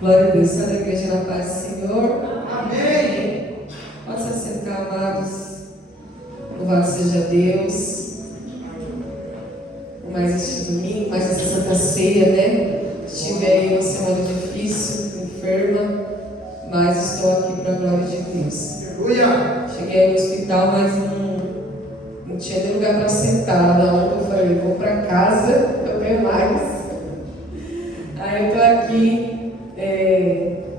Glória a Deus. Está na igreja na paz do Senhor. Amém. Pode se assentar, amados. Louvado seja Deus. Mais este domingo, mais essa Santa Ceia, né? Estive aí uma semana difícil, enferma, mas estou aqui para a glória de Deus. Aleluia. Cheguei no hospital, mas não tinha nem lugar para sentar. Na hora eu falei, vou para casa, eu ganho mais. Aí eu estou aqui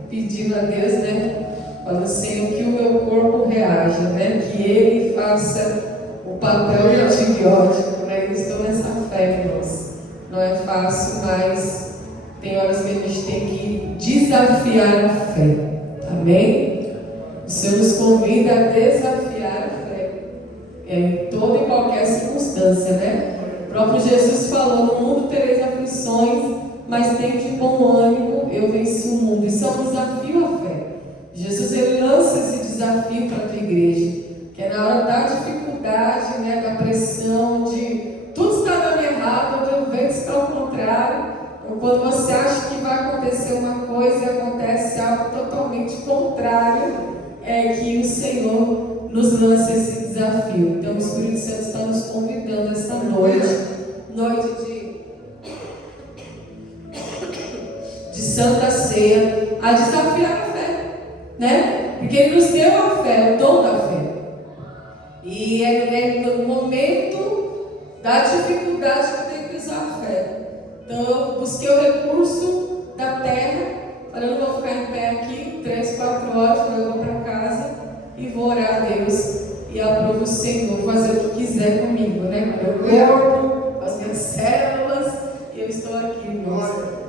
pedindo a Deus, né? Falando, Senhor, que o meu corpo reaja, né? Que Ele faça o papel antibiótico, né? Eu estou nessa fé, irmãos. Não é fácil, mas tem horas que a gente tem que desafiar a fé. Amém? O Senhor nos convida a desafiar a fé em toda e qualquer circunstância, né? O próprio Jesus falou, no mundo tereis aflições, mas tem de bom ânimo, eu venci o mundo. Isso é um desafio à fé. Jesus, ele lança esse desafio para a tua igreja, que é na hora da dificuldade, né, da pressão, de tudo está dando errado, eu vejo que está ao contrário. Ou quando você acha que vai acontecer uma coisa e acontece algo totalmente contrário, é que o Senhor nos lança esse desafio. Então o Espírito Santo está nos convidando esta noite de Santa Ceia, a desafiar a fé, né? Porque Ele nos deu a fé, o dom da fé. E é no momento da dificuldade que eu tenho que usar a fé. Então eu busquei o recurso da terra, falei, eu não vou ficar em pé aqui 3, 4 horas, eu vou para casa e vou orar a Deus e aprovo o Senhor fazer o que quiser comigo, né? Com o meu corpo, com as minhas células, e eu estou aqui, irmãos.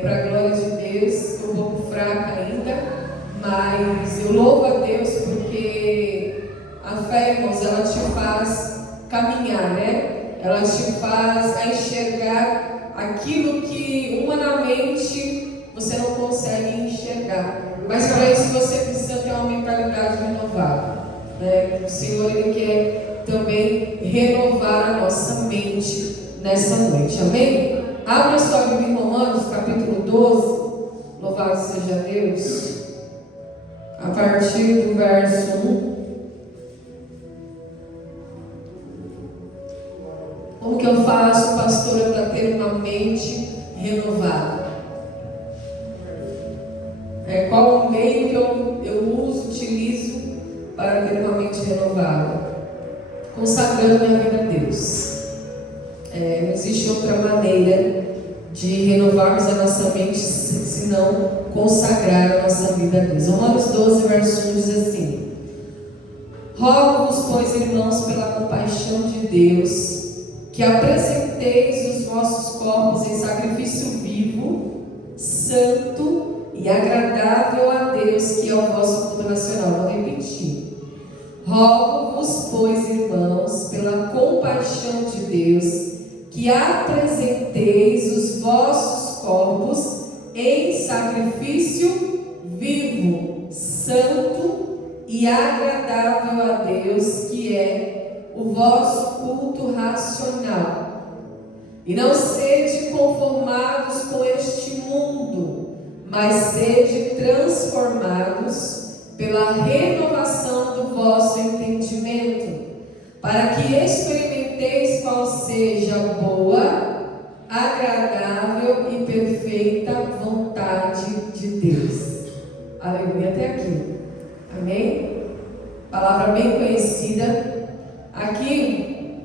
Para a glória de Deus, estou um pouco fraca ainda, mas eu louvo a Deus porque a fé, irmãos, ela te faz caminhar, né? Ela te faz a enxergar aquilo que humanamente você não consegue enxergar. Mas para isso você precisa ter uma mentalidade renovada, né? O Senhor, Ele quer também renovar a nossa mente nessa noite, amém? Abra a sua Bíblia em Romanos, capítulo 12, louvado seja Deus, a partir do verso 1. Como que eu faço, pastora, para ter uma mente renovada? Qual o meio que eu utilizo para ter uma mente renovada? Consagrando minha vida a Deus. Não existe outra maneira de renovarmos a nossa mente senão consagrar a nossa vida a Deus. Romanos 12, verso 1 diz assim: Rogo-vos, pois, irmãos, pela compaixão de Deus, que apresenteis os vossos corpos em sacrifício vivo, santo e agradável a Deus, que é o vosso culto nacional. Vou repetir. Rogo-vos, pois, irmãos, pela compaixão de Deus, que apresenteis os vossos corpos em sacrifício vivo, santo e agradável a Deus, que é o vosso culto racional. E não sede conformados com este mundo, mas sede transformados pela renovação do vosso entendimento, para que experimenteis qual seja a boa, agradável e perfeita vontade de Deus. Aleluia, até aqui. Amém? Palavra bem conhecida. Aqui,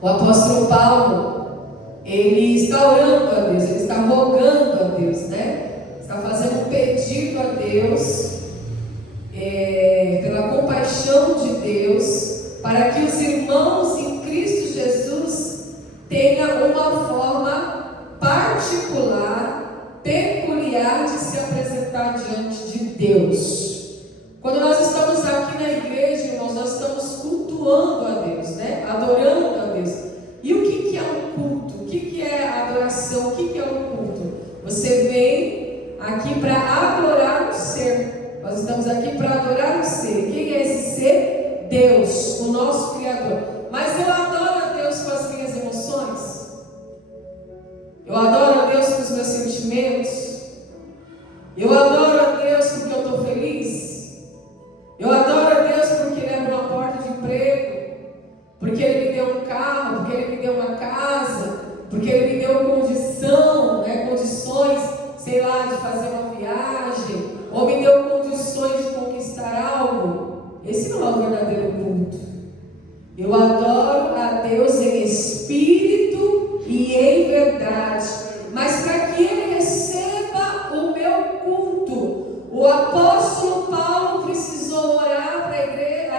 o apóstolo Paulo, ele está orando a Deus, ele está rogando a Deus, né? Está fazendo um pedido a Deus, pela compaixão de Deus, para que os irmãos em Cristo Jesus tenham uma forma particular, peculiar de se apresentar diante de Deus. Quando nós estamos aqui na igreja, irmãos, nós estamos cultuando a Deus, né? Adorando a Deus. E o que é um culto? O que é a adoração? O que é um culto? Você vem aqui para adorar o ser. Nós estamos aqui para adorar o ser. Quem é esse ser? Deus, o nosso Criador. Mas eu adoro a Deus com as minhas emoções? Eu adoro a Deus pelos meus sentimentos. Eu adoro a Deus porque eu estou feliz. Eu adoro a Deus porque Ele abriu uma porta de emprego, porque Ele me deu um carro, porque Ele me deu uma casa, porque Ele me deu condições, sei lá, de fazer uma viagem, ou me deu condições de conquistar algo. Esse não é o verdadeiro culto. Eu adoro a Deus em espírito e em verdade, mas para que Ele receba o meu culto, o apóstolo Paulo precisou orar para a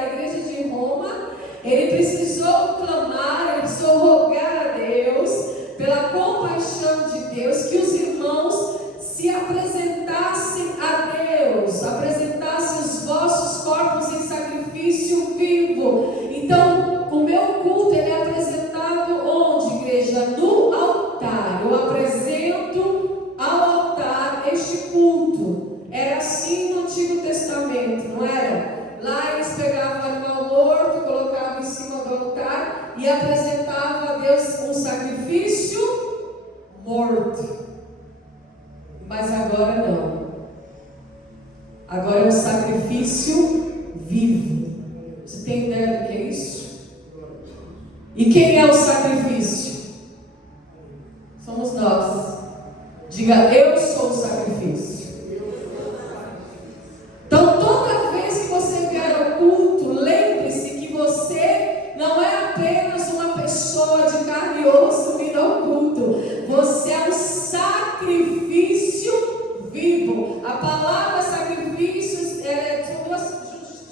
igreja de Roma. Ele precisou clamar, ele precisou rogar a Deus, pela compaixão de Deus, que os irmãos se apresentassem a Deus, apresentassem os vossos corpos em sacrifício vivo. Então, o meu culto ele é apresentado onde, igreja? No altar. Eu apresento ao altar este culto. Era assim no Antigo Testamento, não era? Lá eles pegavam o animal morto, colocavam em cima do altar e apresentavam a Deus um sacrifício morto. Mas agora não. Agora é um sacrifício vivo. Você tem ideia do que é isso? E quem é o sacrifício? Somos nós. Diga, eu sou o sacrifício. Então, toda vez que você vier ao culto, lembre-se que você não é apenas uma pessoa de carne e osso vindo ao culto. Você é um sacrifício vivo. A palavra sacrifício são duas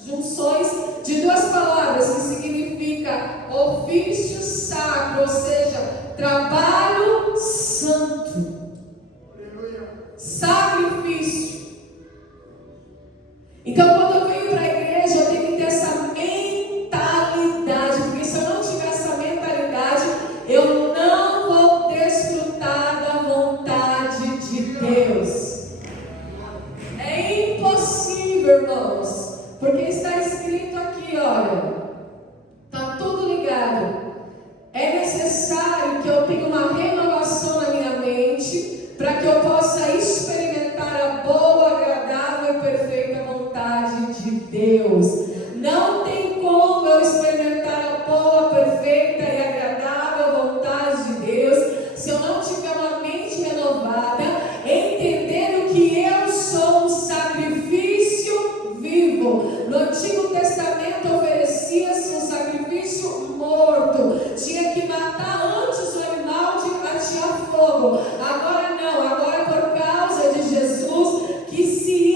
junções de duas palavras que significa ofício sacro, ou seja, trabalho santo. Sacrifício. Então, quando eu venho para a igreja, eu tenho que ter essa mentalidade, porque se eu não tiver essa mentalidade, eu não vou desfrutar da vontade de Deus. É impossível, irmãos, porque está escrito aqui, olha, está tudo ligado. É necessário que eu tenha uma renovação na minha mente, para que eu possa experimentar a boa, agradável e perfeita vontade de Deus. Não tem como eu experimentar a boa, perfeita e agradável vontade de Deus se eu não tiver uma mente renovada, entendendo que eu sou um sacrifício vivo. No Antigo Testamento oferecia-se um sacrifício morto. Tinha que matar antes o animal de atear fogo. Agora não, agora por causa de Jesus que se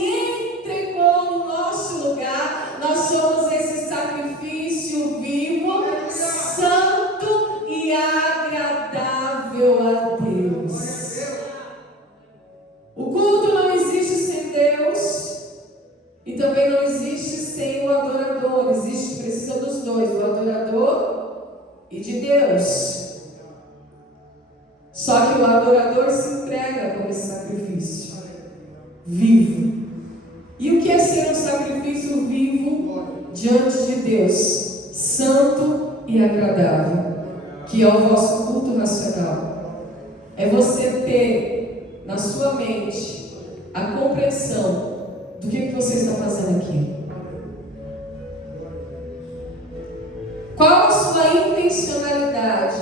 entregou no nosso lugar, nós somos esse sacrifício vivo, santo e agradável a Deus. O culto não existe sem Deus e também não existe sem o adorador. Precisa dos dois, o adorador e de Deus. Só que o adorador se entrega como esse sacrifício vivo. E o que é ser um sacrifício vivo diante de Deus? Santo e agradável, que é o vosso culto racional. É você ter na sua mente a compreensão do que você está fazendo aqui. Qual a sua intencionalidade?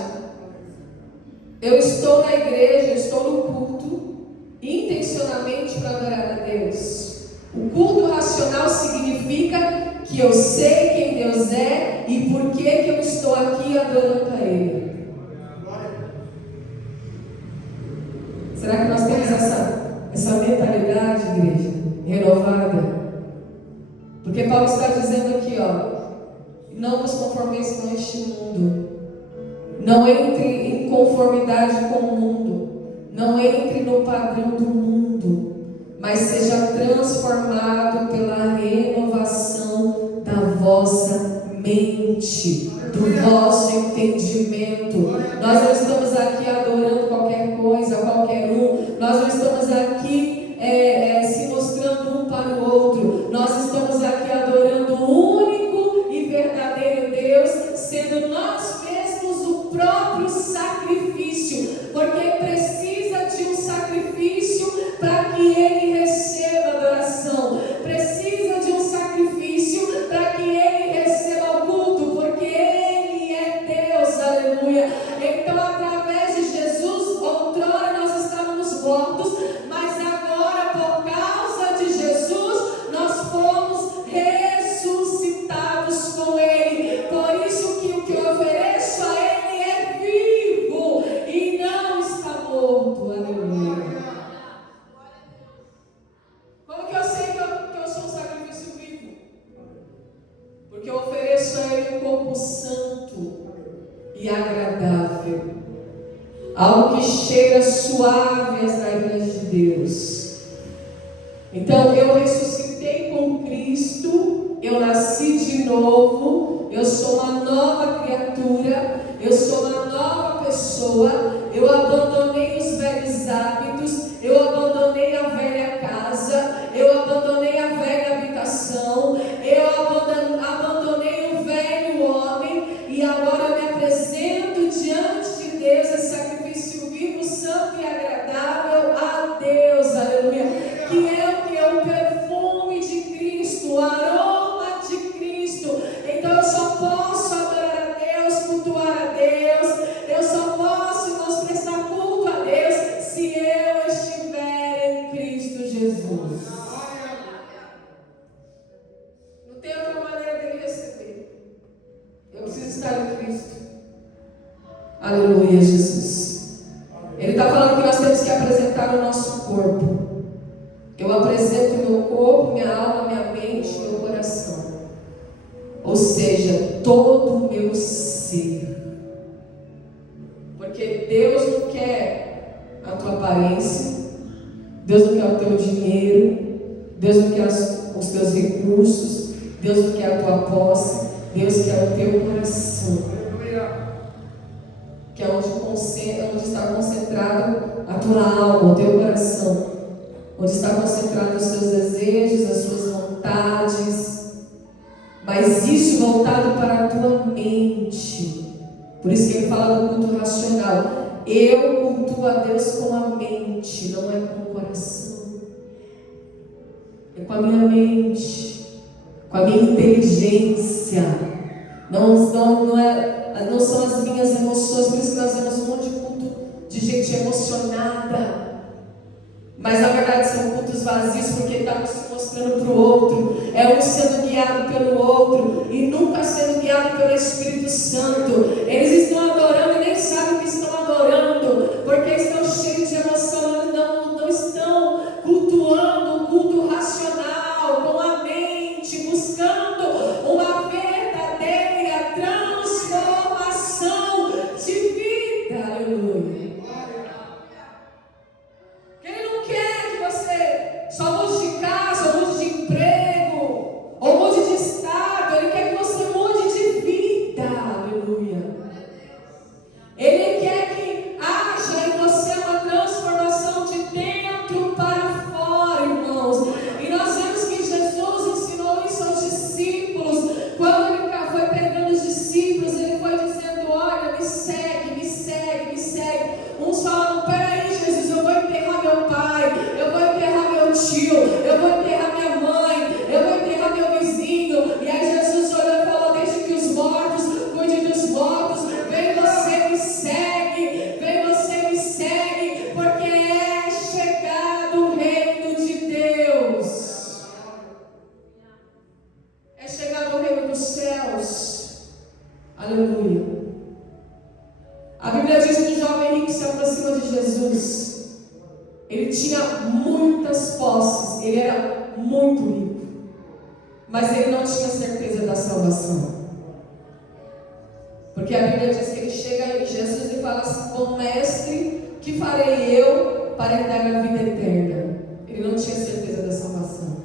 Eu estou na igreja, eu estou no culto, intencionalmente para adorar a Deus. O culto racional significa que eu sei quem Deus é e por que eu estou aqui adorando a Ele. Será que nós temos essa mentalidade, igreja, renovada? Porque Paulo está dizendo aqui, não vos conformeis com este mundo. Não entre em conformidade com o mundo. Não entre no padrão do mundo. Mas seja transformado pela renovação da vossa mente, do vosso entendimento. Nós não estamos aqui adorando qualquer coisa, qualquer um. Nós não estamos aqui se mostrando um para o outro. Nós estamos aqui adorando o único e verdadeiro Deus, sendo nós mesmos o próprio sacrifício, porque precisa e agradável, algo que cheira suave às narinas de Deus. Então eu ressuscitei com Cristo, eu nasci de novo, eu sou uma nova criatura, eu sou uma nova pessoa, eu abandonei os velhos hábitos, eu abandonei a velha casa, eu abandonei a velha habitação, eu abandonei o velho homem, e agora eu me apresento diante de Deus em sacrifício vivo, santo e agradável a Deus, aleluia, que é o perfume de Cristo, o aroma de Cristo. Então eu só posso adorar a Deus, cultuar a Deus, eu só posso, irmãos, prestar culto a Deus se eu estiver em Cristo Jesus. Não tem outra maneira dele receber. Eu preciso estar em Cristo. Aleluia, Jesus. Ele está falando que nós temos que apresentar o nosso corpo. Eu apresento meu corpo, minha alma, minha mente, meu coração. Ou seja, todo o meu ser. Porque Deus não quer a tua aparência, Deus não quer o teu dinheiro, Deus não quer os teus recursos, Deus não quer a tua posse, Deus quer o teu coração. Que é onde está concentrado a tua alma, o teu coração. Onde está concentrado os seus desejos, as suas vontades. Mas isso voltado para a tua mente. Por isso que ele fala do culto racional. Eu cultuo a Deus com a mente, não é com o coração. É com a minha mente, com a minha inteligência. Não são as minhas emoções. Por isso que nós vemos um monte de culto de gente emocionada. Mas na verdade são cultos vazios, porque estamos se mostrando para o outro. É um sendo guiado pelo outro e nunca sendo guiado pelo Espírito Santo. Eles estão adorando e nem sabem que estão adorando, porque estão cheios de emoção. Não estão cultuando o culto racional, com a mente, buscando uma verdadeira transformação de vida. Aleluia. Só mude de casa, ou mude de emprego, ou mude de estado. Ele quer que você mude de vida. Aleluia. Ele quer que haja em você uma transformação de dentro para fora, irmãos. E nós vemos que Jesus ensinou isso aos discípulos. Quando ele foi pegando os discípulos, ele foi dizendo: olha, me segue, me segue, me segue. Uns falavam: peraí, Jesus, eu vou enterrar meu pai, eu vou enterrar meu tio, eu vou enterrar minha mãe, eu vou enterrar meu vizinho. E aí Jesus olhou e falou: deixe que os mortos cuidem dos mortos. Vem você, me segue, vem você, me segue, porque é chegado o reino de Deus. É chegado o reino dos céus. Aleluia. A Bíblia diz que o jovem rico se aproxima de Jesus. Ele tinha muitas posses, ele era muito rico, mas ele não tinha certeza da salvação. Porque a Bíblia diz que ele chega em Jesus e fala assim: bom mestre, que farei eu para lhe dar a vida eterna? Ele não tinha certeza da salvação.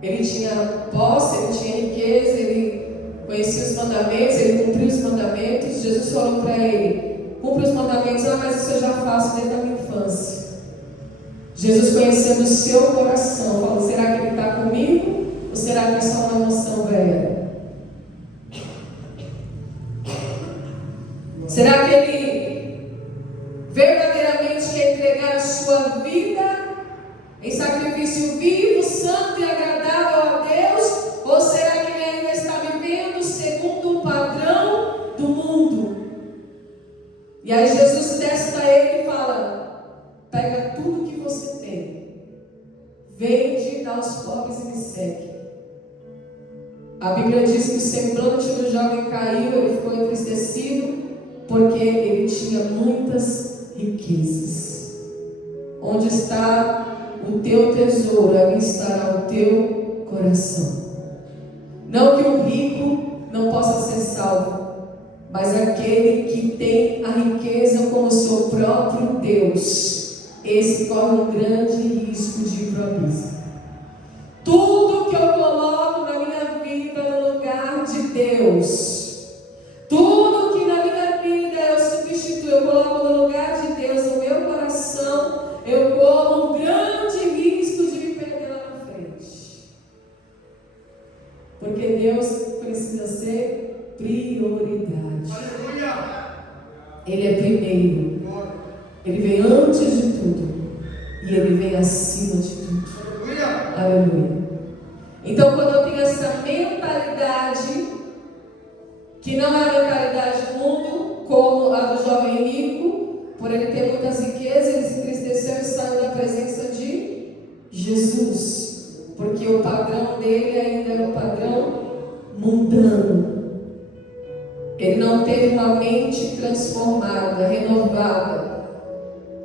Ele tinha posse, ele tinha riqueza, ele conhecia os mandamentos, ele cumpria os mandamentos. Jesus falou para ele: cumpre os mandamentos. Ah, mas isso eu já faço desde a minha infância. Jesus, conhecendo o seu coração, falou: será que ele está comigo? Ou será que é só uma emoção velha? Será que ele verdadeiramente quer entregar a sua vida em sacrifício vivo, santo e agradável a Deus? Ou será que ele ainda está vivendo segundo o padrão do mundo? E aí Jesus testa ele e fala: pega tudo que você tem, vende, dá aos pobres e me segue. A Bíblia diz que o semblante do jovem caiu, ele ficou entristecido, porque ele tinha muitas riquezas. Onde está o teu tesouro, ali estará o teu coração. Não que o rico não possa ser salvo, Mas aquele que tem a riqueza como seu próprio Deus, esse corre um grande risco de ir para o abismo. Tudo que eu coloco na minha vida no lugar de Deus, tudo que na minha vida eu substituo, eu coloco no lugar de Deus, no meu coração, eu corro um grande risco de me perder lá na frente. Porque Deus precisa ser prioridade. Aleluia. Ele é primeiro. Ele vem antes de tudo. E Ele vem acima de tudo. Aleluia. Aleluia. Então, quando eu tenho essa mentalidade, que não é a mentalidade do mundo, como a do jovem rico, por ele ter muitas riquezas, ele se entristeceu e saiu da presença de Jesus, porque o padrão dele ainda era o padrão mundano. Ele não teve uma mente transformada, renovada.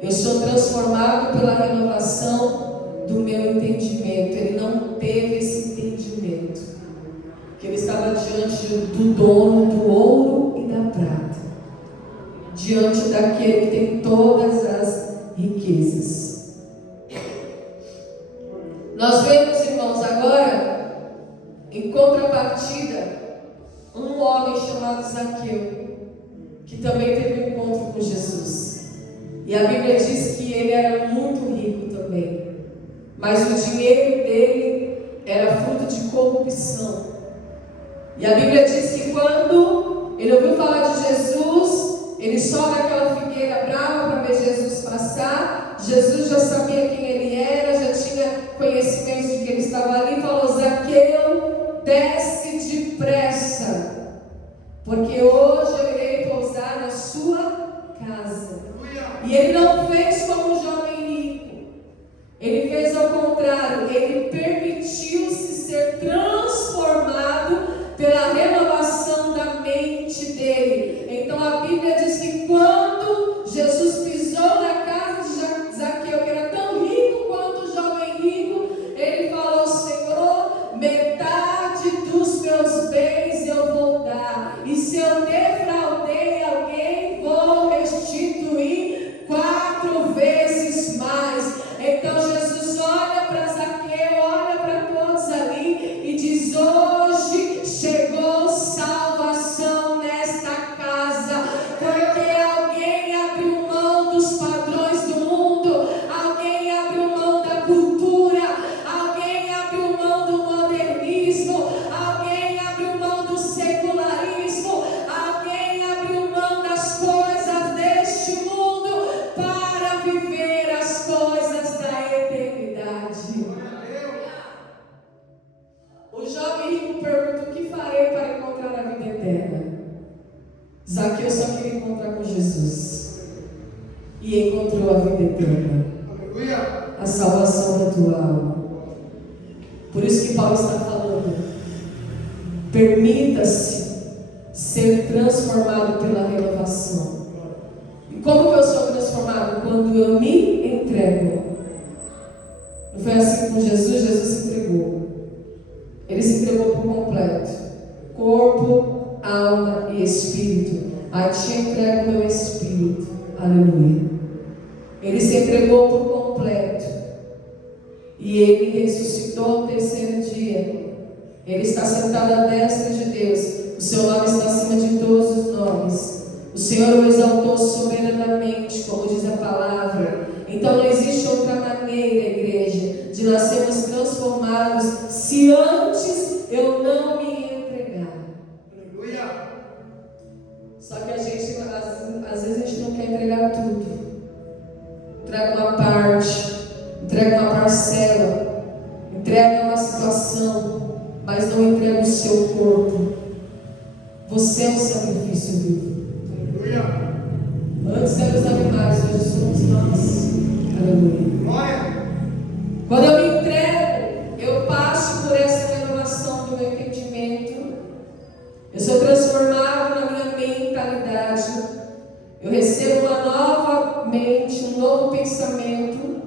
Eu sou transformado pela renovação do meu entendimento. Ele não teve esse entendimento, que ele estava diante do dono do ouro e da prata, diante daquele que tem todas as riquezas. Nós vemos, irmãos, agora, em contrapartida, um homem chamado Zaqueu, que também teve um encontro com Jesus. E a Bíblia diz que ele era muito rico também, mas o dinheiro dele era fruto de corrupção. E a Bíblia diz que quando ele ouviu falar de Jesus, ele sobe aquela figueira brava para ver Jesus passar. Jesus já sabia quem ele era, já tinha conhecimento de que ele estava ali, e falou: Zaqueu, desce depressa, porque hoje eu irei pousar na sua casa. E ele não fez como o jovem rico, ele fez ao contrário, ele permitiu-se ser transformado pela renovação da mente dele. Então a Bíblia diz que quando Jesus pisou na casa de Zaqueu, que era tão rico quanto o jovem rico, ele falou: Senhor, metade dos meus bens eu vou dar, e se eu defraudei alguém, vou restituir 4 vezes mais. Então Jesus olha para Zaqueu, olha para todos ali e diz: hoje chegou salvação nesta casa, porque alguém abriu mão dos padrões do mundo, alguém abriu mão da cultura, alguém abriu mão do modernismo, alguém abriu mão do secularismo, alguém abriu mão das coisas deste mundo para viver as coisas da eternidade. O jovem rico pergunta: o que farei para encontrar a vida eterna? Zaqueu só queria encontrar com Jesus, e encontrou a vida eterna, a salvação da tua alma. Por isso que Paulo está falando: permita-se ser transformado pela renovação. E como que eu sou transformado? Quando eu me entrego. Não foi assim com Jesus? Jesus se entregou. Ele se entregou por completo, corpo, alma e espírito. A ti entrego o meu espírito. Aleluia. Ele se entregou por completo, e ele ressuscitou ao terceiro dia. Ele está sentado à destra de Deus. O seu nome está acima de todos os nomes. O Senhor o exaltou soberanamente, como diz a palavra. Então não existe outra maneira, igreja, de nós sermos transformados se antes eu não me entregar. Aleluia. Só que a gente, às vezes a gente não quer entregar tudo. Entrega uma parte, entrega uma parcela, entrega uma situação, mas não entrega o seu corpo. Você é um sacrifício vivo. Aleluia. Antes eram os animais, hoje somos nós. Aleluia. Glória. Quando eu me entrego, eu passo por essa renovação do meu entendimento. Eu sou transformado na minha mentalidade. Eu recebo uma nova mente, um novo pensamento.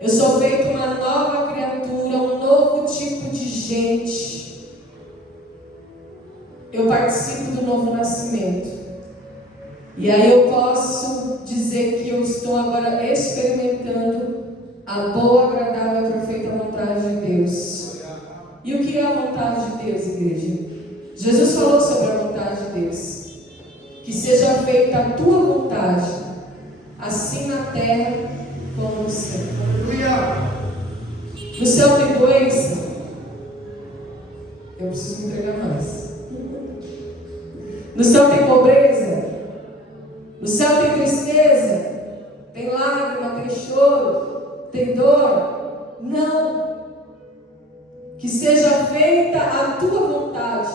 Eu sou feito uma nova criatura, um novo tipo de gente. Eu participo do novo nascimento. E aí eu posso dizer que eu estou agora experimentando a boa, agradável e perfeita vontade de Deus. E o que é a vontade de Deus, igreja? Jesus falou sobre a vontade de Deus. Que seja feita a tua vontade, assim na terra como no céu. No céu tem doença? Eu preciso me entregar mais. No céu tem pobreza? No céu tem tristeza? Tem lágrima, tem choro, tem dor? Não. Que seja feita a tua vontade,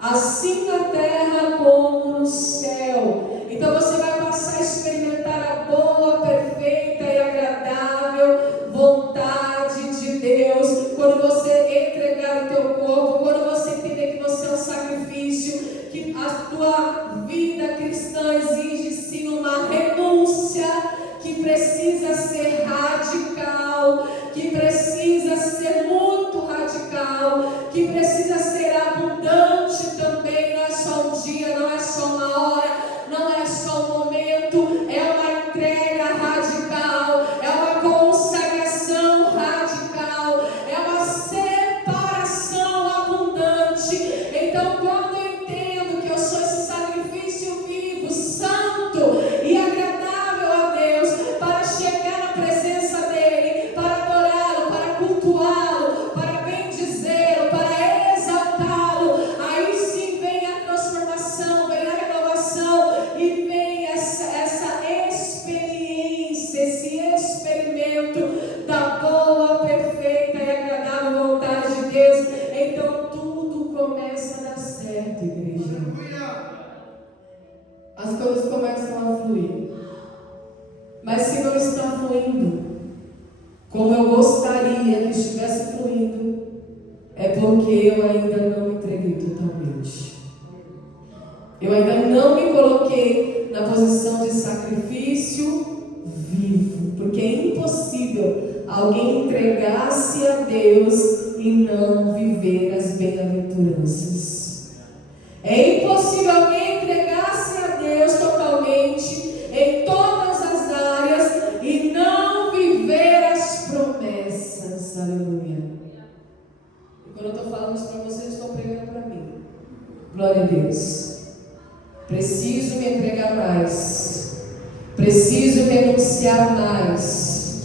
assim na terra como no céu. Então você vai passar a experimentar a boa, perfeita e agradável vontade de Deus. Quando você entregar o teu corpo, quando você entender que você é um sacrifício, que a tua vida cristã exige sim uma renúncia, que precisa ser radical, que precisa ser muito radical, que precisa ser abundante também. Não é só um dia, não é só uma hora, não é só um momento, é uma entrega radical, é uma consagração radical, é uma separação abundante. Então, quando eu entendo que eu sou esse sacrifício vivo, santo e agradável a Deus, para chegar na presença dEle, para adorá-lo, para cultuá-lo, para bendizê-lo, para exaltá-lo, aí sim vem a transformação, vem a renovação e vem essa experiência, esse experimento da boa, perfeita e agradável vontade de Deus. Então tudo começa a dar certo, igreja. As coisas começam a fluir. Mas se não está fluindo como eu gostaria que estivesse fluindo, é porque eu ainda não me entreguei totalmente. Eu ainda não me coloquei na posição de sacrifício vivo. Porque é impossível alguém entregar-se a Deus e não viver as bem-aventuranças. É impossível alguém entregar-se a Deus totalmente em todas as áreas e não viver as promessas. Aleluia. E quando eu estou falando isso para vocês, estou pregando para mim. Glória a Deus. Preciso me entregar mais. Preciso renunciar mais.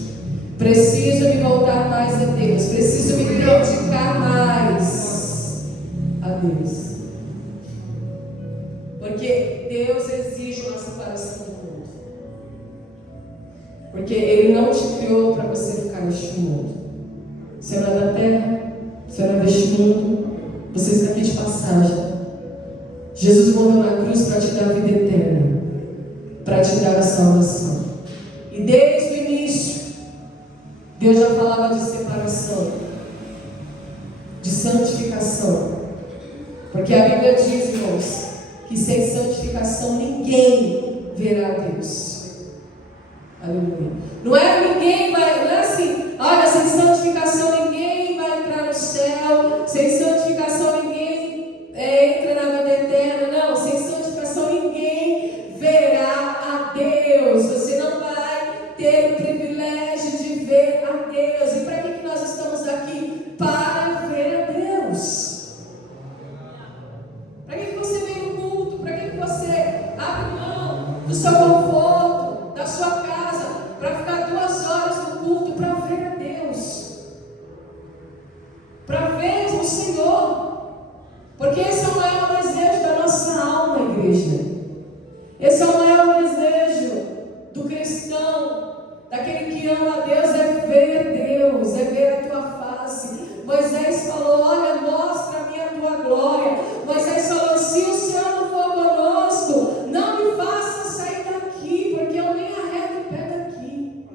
Preciso me voltar mais a Deus. Preciso me dedicar mais a Deus. Porque Deus exige uma separação do mundo. Porque Ele não te criou para você ficar neste mundo. Você não é da terra, você não é deste mundo, você está aqui de passagem. Jesus morreu na cruz para te dar a vida eterna, para te dar a salvação. E desde o início, Deus já falava de separação, de santificação. Porque a Bíblia diz, irmãos, que sem santificação ninguém verá a Deus. Aleluia. Não é ninguém vai, não é assim, olha, sem santificação ninguém vai entrar no céu, sem santificação ninguém entra na vida eterna. Não, sem santificação ninguém verá a Deus. Você não vai ter o privilégio de ver a Deus. E para que nós estamos aqui? Para ver a Deus. Para que você vem no culto? Para que você abre mão do seu conforto, da sua casa, para ficar 2 horas no culto? Para ver a Deus, para ver o Senhor. Porque esse é o maior desejo da nossa alma, igreja. Esse é o maior desejo do cristão, daquele que ama a Deus, é ver Deus, é ver a tua face. Moisés falou, olha, mostra-me a tua glória. Moisés falou, se o Senhor não for conosco, não me faça sair daqui, porque eu nem arredo o pé daqui.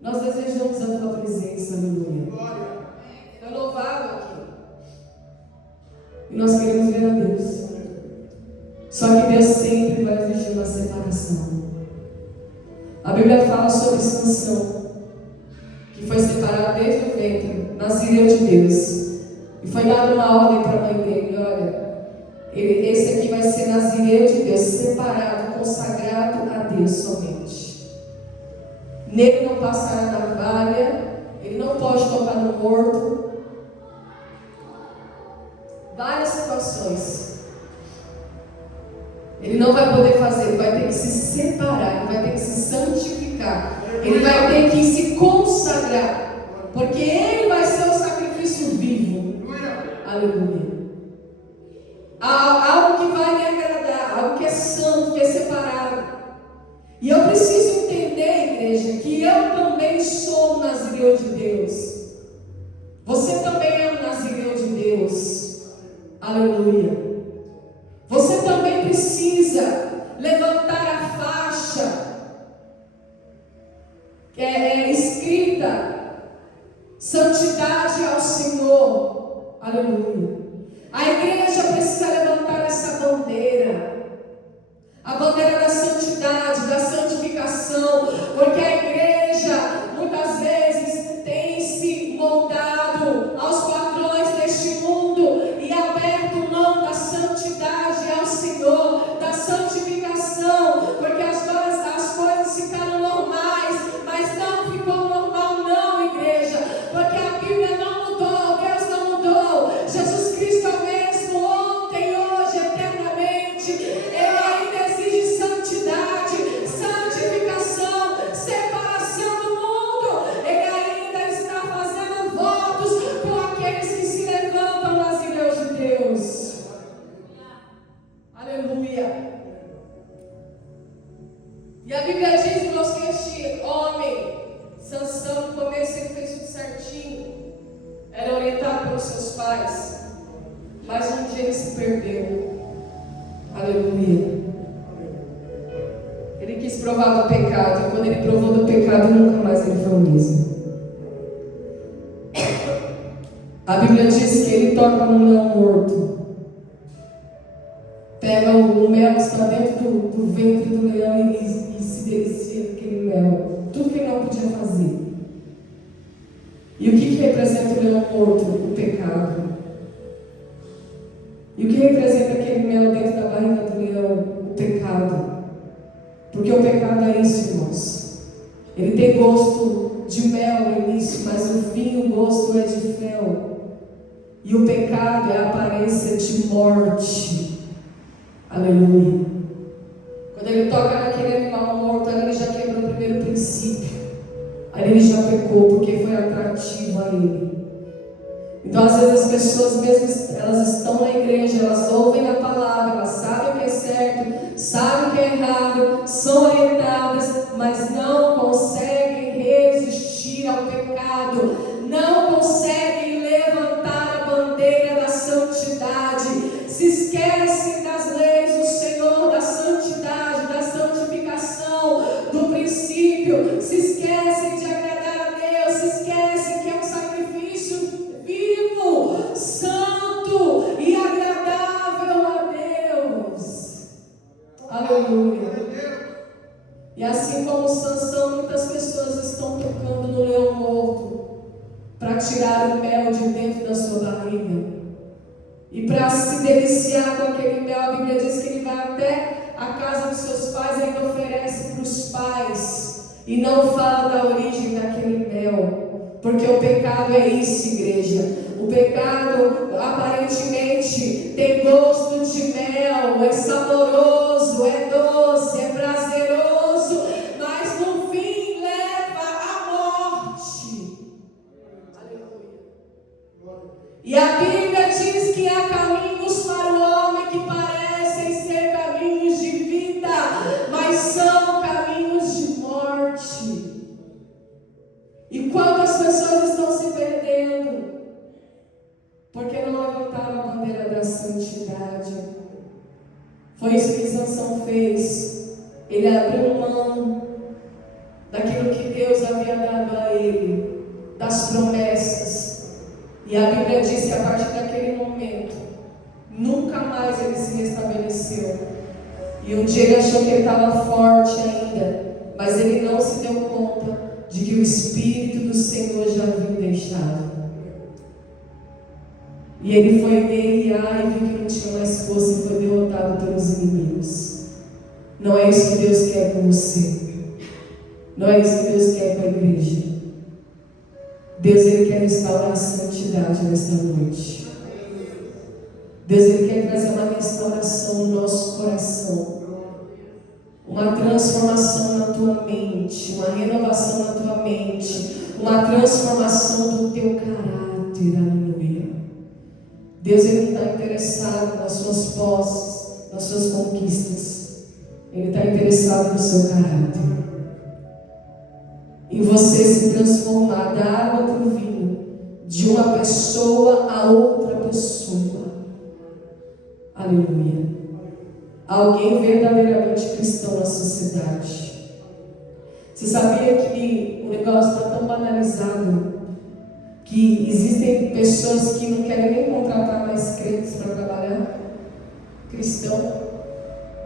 Nós desejamos a tua presença, aleluia. Foi louvado aqui. E nós queremos ver a Deus. Só que Deus sempre vai exigir uma separação. A Bíblia fala sobre Sansão, que foi separado desde o ventre, nascido de Deus. E foi dada uma ordem para a mãe dele, olha, esse aqui vai ser nazireu de Deus, separado, consagrado a Deus somente. Nele não passará navalha, ele não pode tocar no morto. Várias situações. Ele não vai poder fazer, ele vai ter que se separar, ele vai ter que se santificar, ele vai ter que se consagrar, porque ele vai ser o sacrifício vivo. Aleluia. Algo que vai me agradar, algo que é santo, que é separado. E eu preciso entender, igreja, que eu também sou um nazireu de Deus. Você também é um nazireu de Deus. Aleluia. Você também precisa levantar a faixa que é escrita: santidade ao Senhor. Aleluia. A igreja precisa levantar essa bandeira, a bandeira da santidade, da santificação, porque a igreja muitas vezes tem se moldado aos padrões deste mundo e aberto mão da santidade ao Senhor, da santificação, porque as coisas ficaram normais, mas não ficou normal não, igreja, porque a Bíblia não mudou, Deus não mudou, Jesus Cristo é o mesmo ontem, hoje, eternamente. Ele ainda exige santidade, santificação, separação do mundo. Ele ainda está fazendo votos com aqueles que se levantam nas igrejas de Deus. Aleluia. E a Bíblia diz que este homem, Sansão, no começo ele fez tudo certinho, era orientado pelos seus pais, mas um dia ele se perdeu. Aleluia. Ele quis provar do pecado, e quando ele provou do pecado, nunca mais ele foi o mesmo. A Bíblia diz que ele toca num leão morto, pega o mel que está dentro do ventre do leão e se delicia daquele mel, tudo que ele não podia fazer. E o que representa o leão morto? O pecado. E o que representa aquele mel dentro da barriga do leão? O pecado. Porque o pecado é isso, irmãos. Ele tem gosto de mel no início, mas no fim o gosto é de fel. E o pecado é a aparência de morte. Aleluia. Quando ele toca naquele animal morto, ali ele já quebrou o primeiro princípio. Ali ele já pecou, porque foi atrativo a ele. Então, às vezes as pessoas, mesmo elas estão na igreja, elas ouvem a palavra, elas sabem o que é certo, sabem o que é errado, são orientadas, mas não conseguem resistir ao pecado, não conseguem levantar a bandeira da santidade, se esquecem das leis do Senhor, da santidade, da santificação, do princípio, se esquecem de agradar a Deus, se esquecem que é um sacrifício vivo, santo e agradável a Deus. Aleluia. E assim como Sansão, muitas pessoas estão tocando no leão morto para tirar o mel de dentro da sua barriga. E para se deliciar com aquele mel, a Bíblia diz que ele vai até a casa dos seus pais e ainda oferece para os pais. E não fala da origem daquele mel. Porque o pecado é isso, igreja. O pecado aparentemente tem gosto de mel, é saboroso, é doce, é prazeroso, mas no fim leva à morte. Aleluia. E a Bíblia diz que há caminhos para o homem que parecem ser caminhos de vida, mas são caminhos de morte. E quantas pessoas estão se perdendo porque não levantaram a bandeira da santidade? Foi isso que Sansão fez. Ele abriu mão daquilo que Deus havia dado a ele, das promessas. E a Bíblia diz que a partir daquele momento, nunca mais ele se restabeleceu. E um dia ele achou que ele estava forte ainda, mas ele não se deu conta de que o Espírito do Senhor já havia deixado. E ele foi guerrear e viu que não tinha mais força e foi derrotado pelos inimigos. Não é isso que Deus quer com você. Não é isso que Deus quer com a igreja. Deus, Ele quer restaurar a santidade nesta noite. Deus, Ele quer trazer uma restauração no nosso coração. Uma transformação na tua mente, uma renovação na tua mente, uma transformação do teu caráter, aleluia. Deus, Ele está interessado nas suas posses, nas suas conquistas. Ele está interessado no seu caráter. Em você se transformar da água para o vinho, de uma pessoa a outra pessoa. Aleluia. Alguém verdadeiramente cristão na sociedade. Você sabia que o negócio está tão banalizado que existem pessoas que não querem nem contratar mais crentes para trabalhar? Cristão,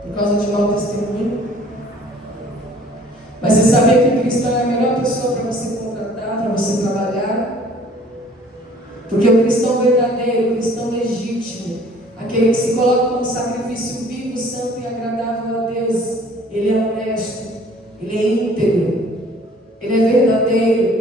por causa de mau testemunho. Mas você sabia que o cristão é a melhor pessoa para você contratar, para você trabalhar? Porque o cristão verdadeiro, o cristão legítimo, aquele que se coloca como sacrifício vivo, santo e agradável a Deus, ele é honesto, ele é íntegro, ele é verdadeiro.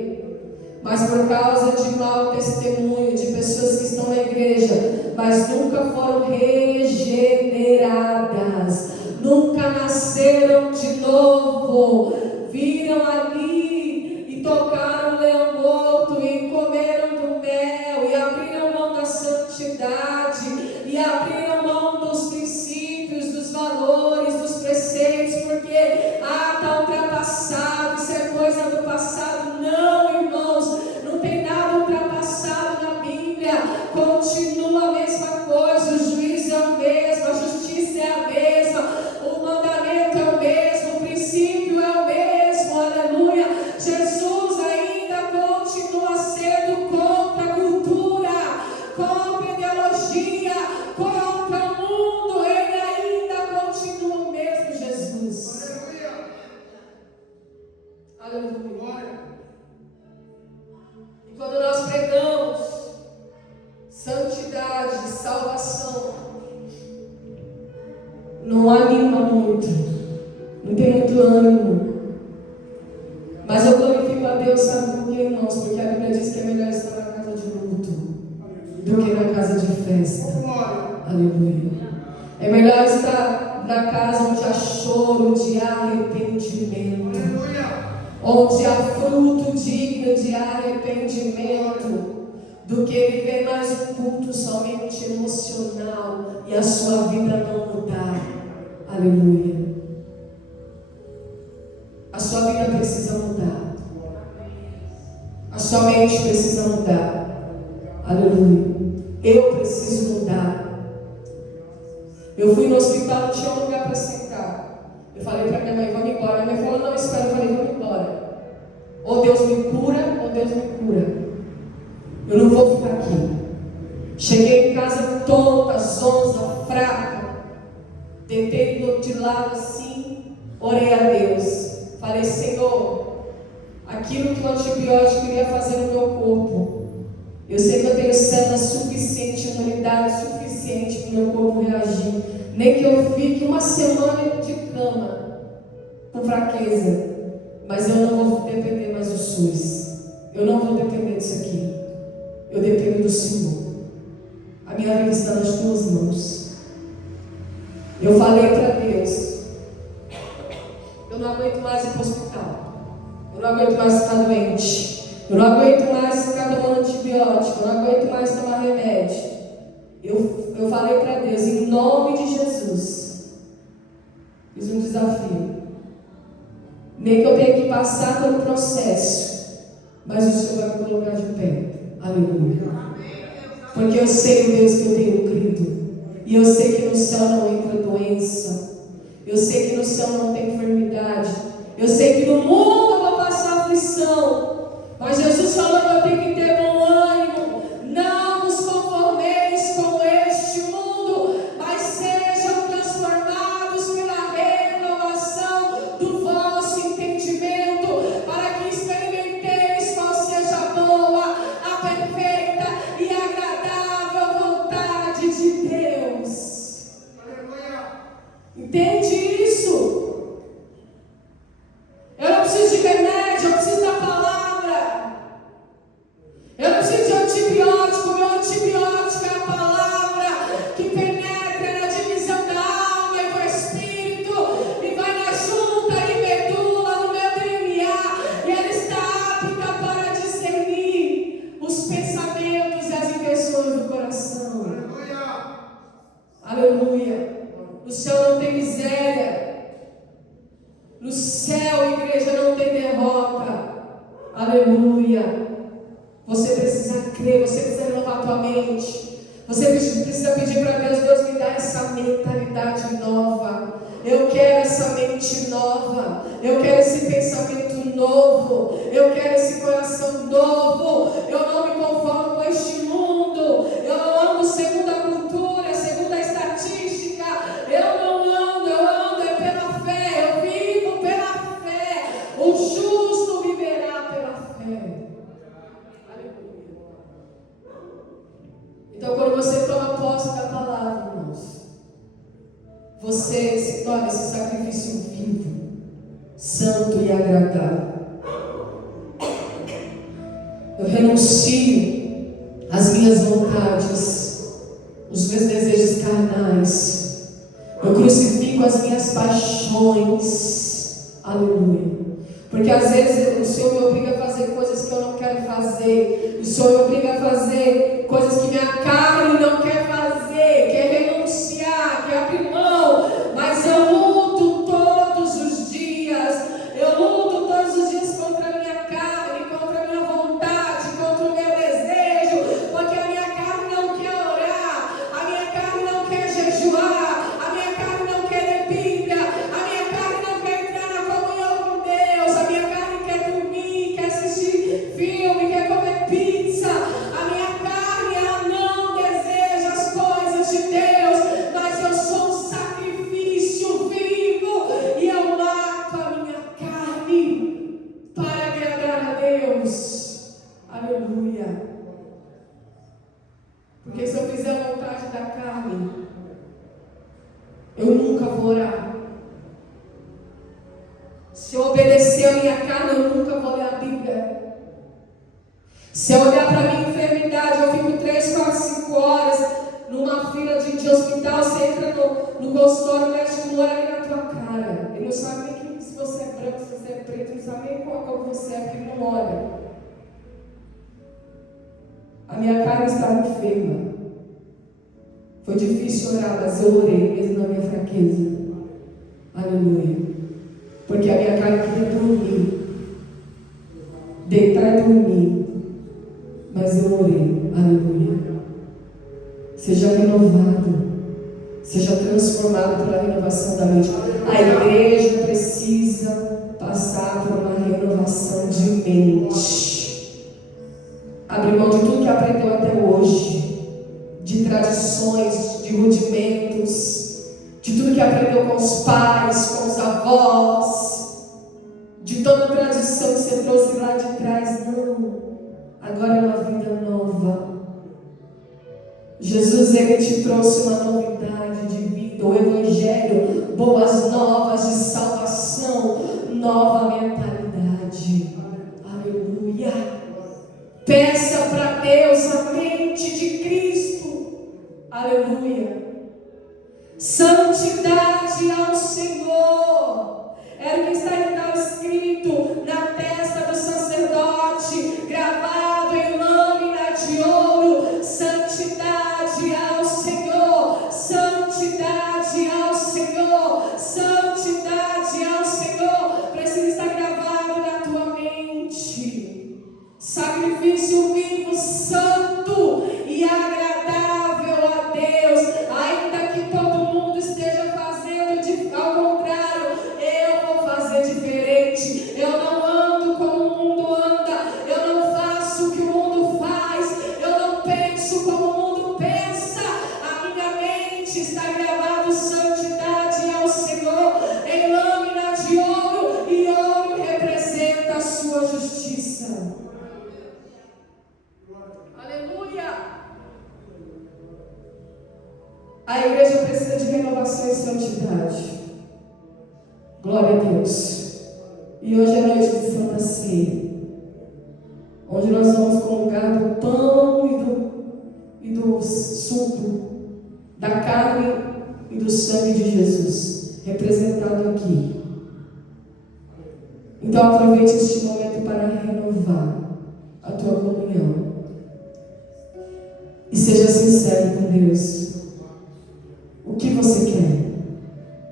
Mas por causa de mau testemunho, de pessoas que estão na igreja, mas nunca foram regeneradas, nunca nasceram de novo, viram ali e tocaram o leão morto e comeram do mel e abriram mão da santidade e abriram mão dos princípios, dos valores, dos preceitos, porque está ultrapassado, isso é coisa do passado. Não, irmãos, não tem nada ultrapassado na Bíblia, continua a mesma coisa, o juízo é o mesmo, a justiça é a mesma, o mandamento é o mesmo, o princípio é o mesmo, aleluia. Jesus ainda continua sendo contra a cultura, contra a ideologia, contra o mundo, ele ainda continua o mesmo Jesus. Aleluia. E quando nós pregamos santidade, salvação, não anima muito, não tem muito ânimo. Mas eu glorifico a Deus, sabe por quê, irmãos? Porque a Bíblia diz que é melhor estar na casa de luto do que na casa de festa. Aleluia. É melhor estar na casa onde há choro de arrependimento, onde há fruto digno de arrependimento, do que viver mais um culto somente emocional e a sua vida não mudar. Aleluia. A sua vida precisa mudar. A sua mente precisa mudar. Aleluia. Eu preciso mudar. Eu fui no hospital, não tinha um lugar para sentar. Eu falei para minha mãe, vamos embora. Minha mãe falou, não, espera. Eu falei, vamos embora. Ou Deus me cura, ou Deus me cura. Eu não vou ficar aqui. Cheguei em casa tonta, zonza, fraca. Deitei de lado assim, orei a Deus. Falei, Senhor, aquilo que o antibiótico iria fazer no meu corpo, eu sei que eu tenho célula suficiente, imunidade suficiente para o meu corpo reagir. Nem que eu fique uma semana de cama, com fraqueza, mas eu não vou depender mais do SUS. Eu não vou depender disso aqui. Eu dependo do Senhor. A minha vida está nas tuas mãos. Eu falei para Deus, eu não aguento mais ir para o hospital. Eu não aguento mais ficar doente. Eu não aguento mais ficar tomando antibiótico. Eu não aguento mais tomar remédio. Eu falei para Deus, em nome de Jesus, fiz um desafio. Nem que eu tenha que passar pelo processo, mas o Senhor vai me colocar de pé. Aleluia. Porque eu sei o Deus que eu tenho crido. E eu sei que no céu não entra doença. Eu sei que no céu não tem enfermidade. Eu sei que no mundo eu vou passar aflição. Mas Jesus falou que eu tenho que ter bom ânimo. Não vos conformeis com este mundo, mas sejam transformados pela renovação do vosso entendimento, para que experimenteis qual seja a boa, a perfeita e agradável Entende isso? Eu não preciso de remédio, eu preciso da palavra. Eu não preciso de antibiótico, meu antibiótico é a palavra que penetra na divisão da alma e do espírito e vai na junta e medula no meu DNA e ela está apta para discernir os pensamentos e as intenções do coração. Aleluia. No céu não tem miséria. No céu, igreja, não tem derrota. Aleluia. Você precisa crer, você precisa renovar a tua mente. Você precisa pedir para Deus, Deus me dá essa mentalidade nova. Eu quero essa mente nova. Eu quero esse pensamento novo. Eu quero esse coração novo. Eu não me conformo com este mundo. Eu não ando segundo a cultura, segundo a estatística. Eu não ando, eu ando é pela fé. Eu vivo pela fé. O justo viverá pela fé. Então, quando você toma posse da palavra, irmãos, você se torna esse sacrifício vivo, santo e agradável. Eu renuncio às minhas vontades, os meus desejos carnais. Eu crucifico as minhas paixões. Aleluia. Porque às vezes o Senhor me obriga a fazer coisas que eu não quero fazer. O Senhor me obriga a fazer coisas que minha carne não quer fazer, quer renunciar, quer abrir mão. Mas eu luto todos os dias. Eu luto todos os dias contra a minha carne, contra a minha vontade, contra o meu desejo. Porque a minha carne não quer orar, a minha carne não quer jejuar, a minha carne não quer ler Bíblia, a minha carne não quer entrar na comunhão com Deus, a minha carne quer dormir, quer assistir filme, quer comer pizza. A minha carne, ela não deseja as coisas de Deus, mas eu sou um sacrifício vivo e eu mato a minha carne para agradar a Deus. Aleluia. Porque se eu fizer a vontade da carne, eu nunca vou orar. Se eu obedecer a minha carne, eu nunca vou ler a Bíblia. Se eu olhar para a minha enfermidade, eu fico 3, 4, 5 horas numa fila de hospital. Você entra no consultório, o médico não olha ali na tua cara. Ele não sabe nem se você é branco, se você é preto, ele não sabe nem qual cor você é, porque ele não olha. A minha carne estava enferma. Foi difícil orar, mas eu orei mesmo na minha fraqueza. Aleluia. Porque a minha carne queria dormir, deitar e dormir. Mas eu orei. Aleluia. Seja renovado. Seja transformado pela renovação da mente. A igreja precisa passar por uma renovação de mente. Abrir mão de tudo que aprendeu até hoje, de tradições, de rudimentos, de tudo que aprendeu com os pais, com os avós, de toda a tradição que você trouxe lá de trás. Não. Agora é uma vida nova. Jesus, Ele te trouxe uma novidade de vida, o Evangelho, boas novas de salvação, nova mentalidade. Aleluia. Peça para Deus a mente de Cristo. Aleluia. Santidade ao Senhor. Era o que estava escrito na testa do sacerdote, gravado em lâmina de ouro. Santidade ao Senhor. Santidade ao Senhor. Santidade ao Senhor. Precisa estar Glória a Deus. E hoje é a noite de Santa Ceia, onde nós vamos comungar do pão e do suco, da carne e do sangue de Jesus, representado aqui. Então aproveite este momento para renovar a tua comunhão. E seja sincero com Deus. O que você quer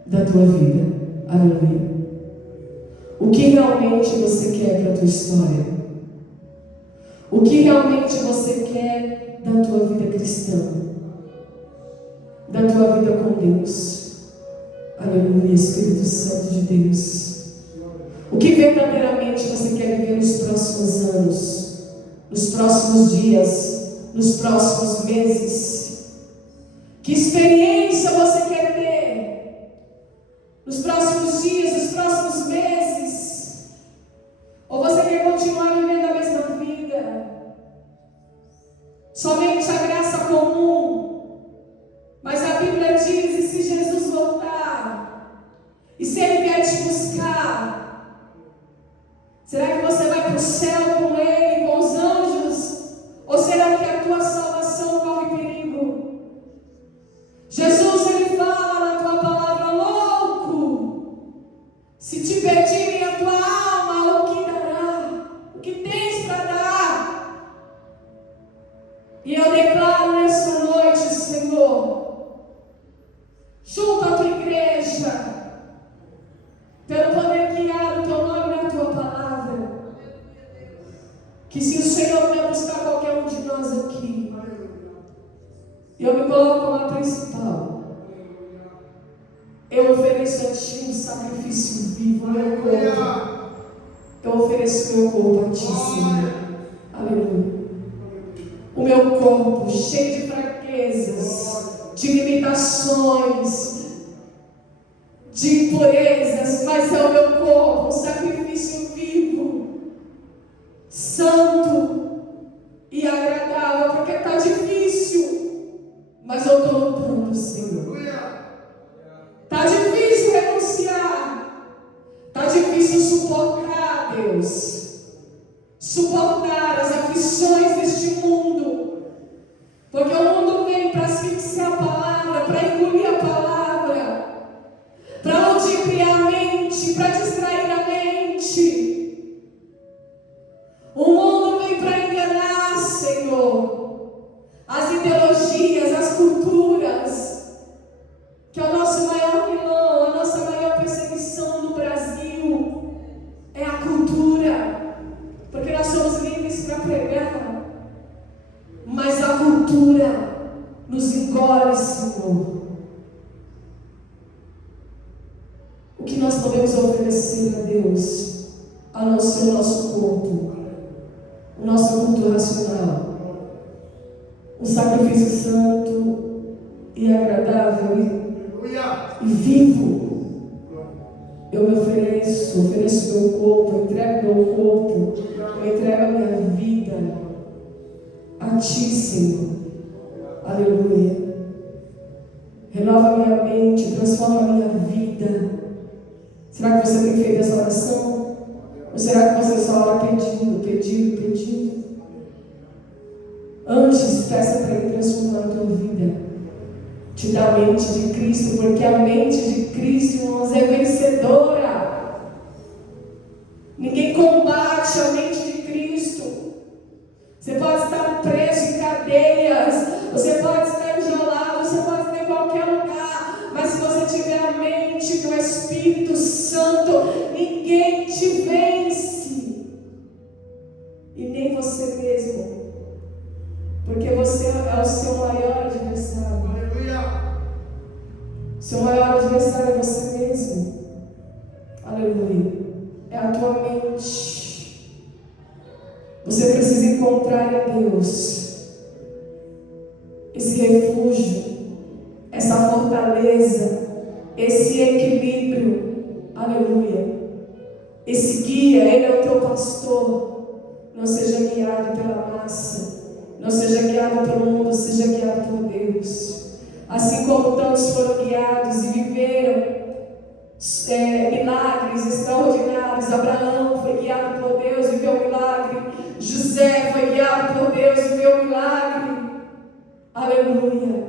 da tua vida? Aleluia. O que realmente você quer para a tua história? O que realmente você quer da tua vida cristã? Da tua vida com Deus? Aleluia, Espírito Santo de Deus. O que verdadeiramente você quer viver nos próximos anos, nos próximos dias, nos próximos meses? Que experiência você quer ter nos próximos dias, nos próximos meses? Ou você quer continuar vivendo a mesma vida? Somente a graça comum. Mas a Bíblia diz: e se Jesus voltar? E se Ele vier te buscar? Será que você vai para o céu com Ele, com os anjos? Ou será que a tua salvação corre perigo? Jesus, Ele fala na tua palavra: louco, se te pedirem a tua alma, o que dará? O que tens para dar? E eu declaro nesta noite, Senhor, junto à tua igreja, pelo poder que há do teu nome na tua palavra, que se o Senhor vier buscar qualquer um de nós aqui, eu me coloco como a principal, eu ofereço a ti um sacrifício vivo, meu corpo. Eu ofereço meu corpo a ti, Senhor. Aleluia. O meu corpo cheio de fraquezas, de limitações, de impurezas, mas é o meu corpo um sacrifício vivo, santo e agradável, porque está difícil, mas eu estou lutando, Senhor. Está difícil renunciar, está difícil suportar, Deus, suportar as aflições deste mundo, porque o mundo vem para asfixiar a palavra, para engolir a palavra, para ludibriar a mente, para distrair a mente. O mundo vem para enganar, Senhor, as ideologias, as culturas, que é o nosso maior vilão, a nossa maior perseguição no Brasil é a cultura, porque nós somos livres para pregar, mas a cultura nos engole, Senhor. O que nós podemos oferecer a Deus, a não ser o nosso corpo, o nosso culto racional, um sacrifício santo e agradável e vivo. Eu me ofereço meu corpo, eu entrego meu corpo, eu entrego a minha vida a ti, Senhor. Aleluia. Renova minha mente, transforma minha vida. Será que você tem feito essa oração? Ou será que você só ora pedindo? Antes, peça para Ele transformar a tua vida. Te dá a mente de Cristo, porque a mente de Cristo, irmãos, é vencedora. Ninguém combate a mente de Cristo. Você pode estar preso em cadeias, você pode estar enjaulado, você pode estar em qualquer lugar, mas se você tiver a mente do Espírito Santo, ninguém te vence, e nem você mesmo, porque você é o seu maior adversário. Aleluia. Seu maior adversário é você mesmo. Aleluia. É a tua mente. Você precisa encontrar em Deus esse refúgio, essa fortaleza, esse equilíbrio. Aleluia. Esse guia, Ele é o teu pastor. Não seja guiado pela massa, não seja guiado pelo mundo, seja guiado por Deus. Assim como tantos foram guiados e viveram milagres extraordinários. Abraão foi guiado por Deus e viu o milagre. José foi guiado por Deus e viu o milagre. Aleluia.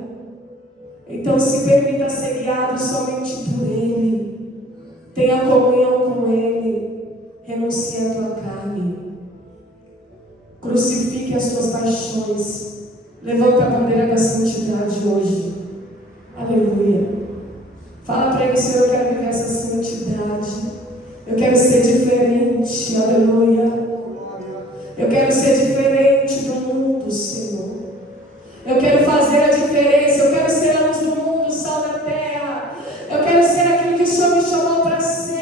Então se permita ser guiado somente por Ele. Tenha comunhão com Ele. Renuncie à tua carne. Crucifique as tuas paixões. Levanta a bandeira da santidade hoje. Aleluia. Fala para Ele: Senhor, eu quero viver essa santidade. Eu quero ser diferente. Aleluia. Eu quero ser diferente do mundo, Senhor. Eu quero fazer a diferença. Eu quero ser a luz do mundo, sal da terra. Eu quero ser aquilo que o Senhor me chamou para ser.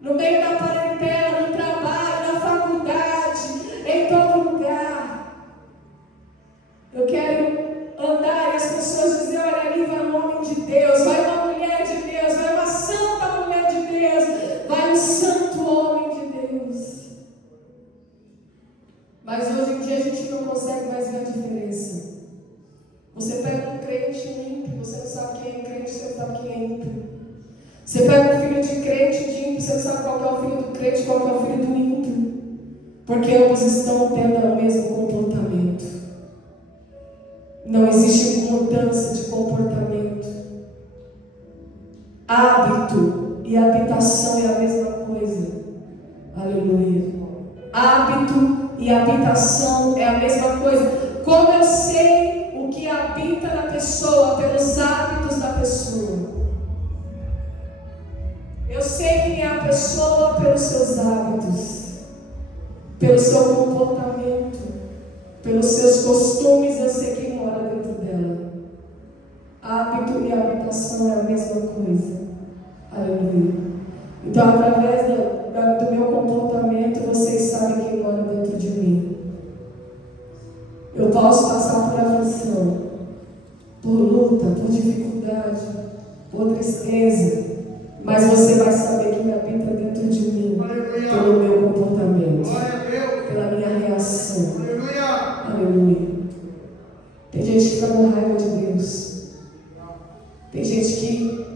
No meio da parentela, no trabalho, na faculdade, em todo lugar. Eu quero andar e as pessoas dizem: olha, ali vai um homem de Deus, vai uma mulher de Deus, vai uma santa mulher de Deus, vai um santo homem de Deus. Mas hoje em dia a gente não consegue mais ver a diferença. Você pega um crente ímpio, você não sabe quem é crente, você não sabe quem é ímpio. Você pega um filho de crente e de ímpio, você não sabe qual é o filho do crente e qual é o filho do ímpio. Porque ambos estão tendo o mesmo comportamento. Não existe mudança de comportamento. Hábito e habitação é a mesma coisa. Aleluia. Hábito e habitação é a mesma coisa. Como eu sei o que habita na pessoa? Pelos hábitos da pessoa. Eu sei quem é a pessoa pelos seus hábitos, pelo seu comportamento, pelos seus costumes. Eu sei quem mora dentro dela. Hábito e habitação é a mesma coisa. Aleluia. Então, através do meu comportamento, vocês sabem quem mora dentro de mim. Eu posso passar por aflição, por luta, por dificuldade, por tristeza, mas você vai saber quem habita dentro de mim. Aleluia. Pelo meu comportamento, pela minha reação. Aleluia. Aleluia. Tem gente que fica com raiva de Deus. Tem gente que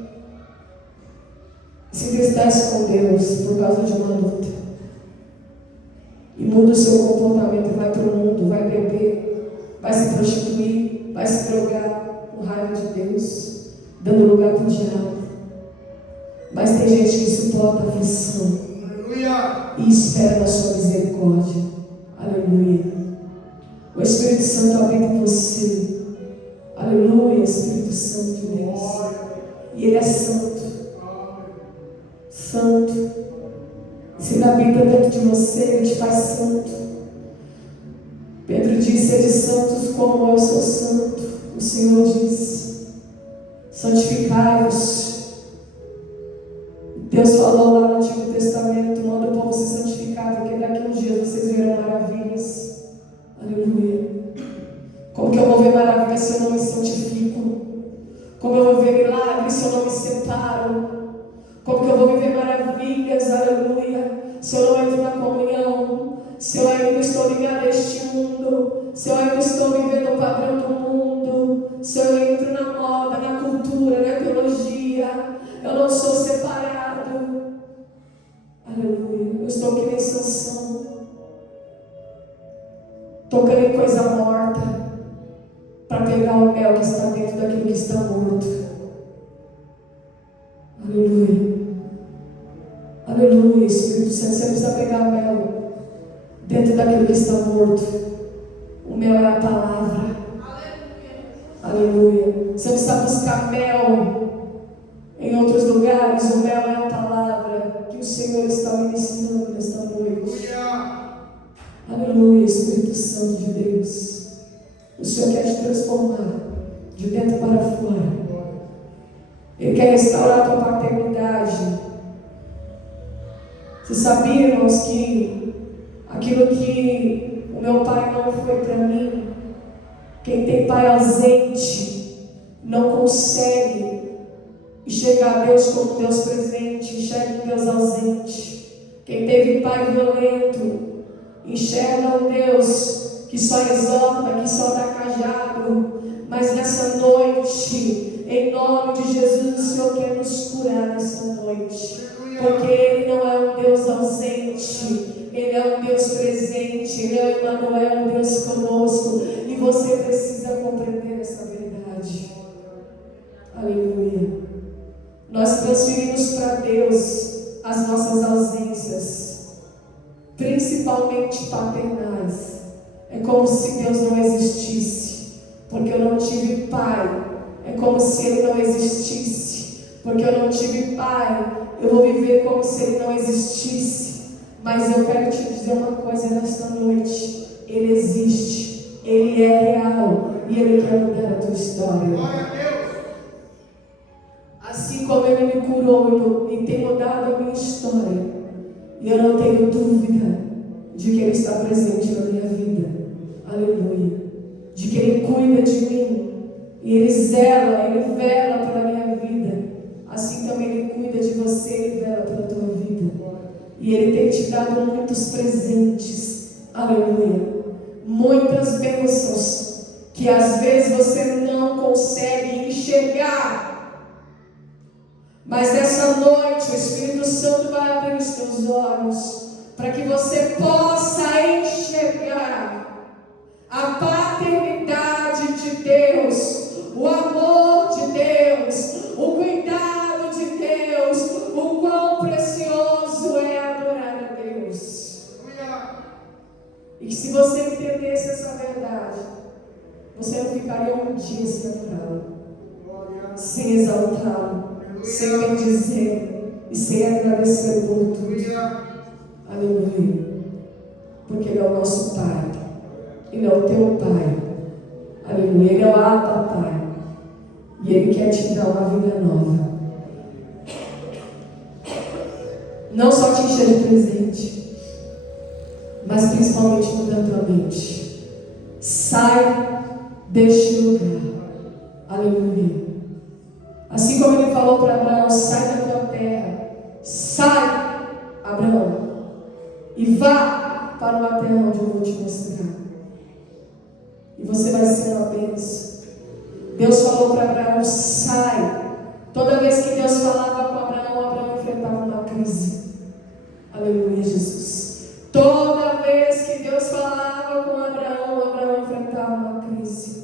se entristece com Deus por causa de uma luta e muda o seu comportamento, vai para o mundo, vai beber, vai se prostituir, vai se drogar com raiva de Deus, dando lugar para o diabo. Mas tem gente que suporta a aflição. Aleluia. E espera na sua misericórdia. Aleluia. O Espírito Santo habita em você. Aleluia, Espírito Santo de Deus. E Ele é santo. Santo. Se Ele habita dentro de você, Ele te faz santo. Pedro disse: sede santos como eu sou santo. O Senhor disse: santificai-vos. Deus falou lá no Antigo Testamento: manda o povo se santificar, porque daqui a uns dias vocês verão maravilhas. Aleluia. Como que eu vou ver maravilhas se eu não me santifico? Como eu vou ver milagres se eu não me separo? Como que eu vou viver maravilhas, aleluia, se eu não entro na comunhão? Se eu ainda estou ligado a este mundo? Se eu ainda estou vivendo o padrão do mundo? Se eu entro na moda, na cultura, na teologia? Eu não sou separado. Aleluia. Eu estou que nem Sansão, tocando em coisa morta, para pegar o mel que está dentro daquilo que está morto. Aleluia. Aleluia, Espírito Santo. Você precisa pegar o mel dentro daquilo que está morto. O mel é a palavra. Aleluia. Você precisa buscar mel em outros lugares. O mel é a palavra que o Senhor está ministrando nesta noite. Aleluia, Espírito Santo de Deus. O Senhor quer te transformar de dentro para fora. Ele quer restaurar a tua paternidade. Você sabia, irmãos, que aquilo que o meu pai não foi para mim, quem tem pai ausente não consegue enxergar Deus como Deus presente, enxerga um Deus ausente. Quem teve pai violento enxerga um Deus que só exorta, que só dá cajado. Mas nessa noite, em nome de Jesus, o Senhor quer nos Emanuel, Deus conosco. E você precisa compreender essa verdade. Aleluia. Nós transferimos para Deus as nossas ausências, principalmente paternais. É como se Deus não existisse, porque eu não tive pai. É como se Ele não existisse, porque eu não tive pai. Eu vou viver como se Ele não existisse. Mas eu quero te dizer uma coisa nesta noite: Ele existe, Ele é real e Ele quer mudar a tua história. Glória a Deus. Assim como Ele me curou e tem mudado a minha história, e eu não tenho dúvida de que Ele está presente na minha vida. Aleluia. De que Ele cuida de mim e Ele vela pela minha vida. Assim também Ele cuida de você, Ele vela pela tua vida. E Ele tem te dado muitos presentes. Aleluia. Muitas bênçãos que às vezes você não consegue enxergar. Mas nessa noite o Espírito Santo vai abrir os teus olhos para que você possa enxergar a paternidade de Deus, o amor de Deus, o cuidado de Deus, o quão precioso é adorar a Deus. E que se você entendesse essa verdade, você não ficaria um dia sem adorá-lo, sem exaltá-lo, sem bendizer e sem agradecer por tudo. Aleluia. Porque Ele é o nosso Pai. Ele é o teu Pai. Aleluia. Ele é o Abba Pai. E Ele quer te dar uma vida nova. Não só te encher de presente, mas principalmente mudar a tua mente. Sai deste lugar. Aleluia. Assim como Ele falou para Abraão: sai da tua terra. Sai, Abraão, e vá para uma terra onde eu vou te mostrar. E você vai ser uma bênção. Deus falou para Abraão: sai. Toda vez que Deus falava com Abraão enfrentava uma crise. Aleluia, Jesus. Toda vez que Deus falava com Abraão enfrentava uma crise.